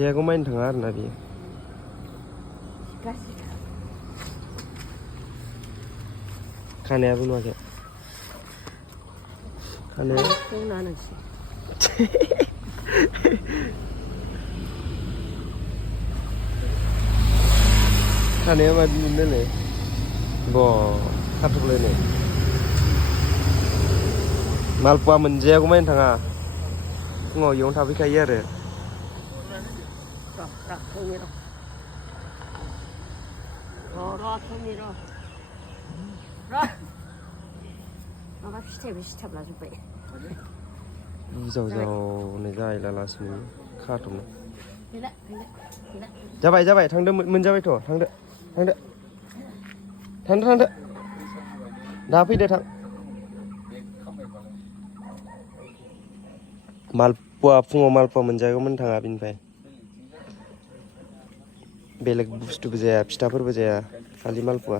जायगाखौ मायनो थाङा आरोना बियो खानायाबो नुवाखै खानाया खानाया मादि मोनदोंनो खाथबलायनाय मालपुवा मोनजायागौ मानि थाङा फुङाव इयावनो थाफैखायो आरो बुजावजावनो जाहैलालासिनो खाथबनो जाबाय थांदो मोनजाबायथ' थांदो दा फैदो थां मालपुवा फुङाव मालपुवा मोनजागौमोन थाङा बिनिफ्राय बेलेग बुस्थुबो जाया फिथाफोरबो जाया खालि मालपुवा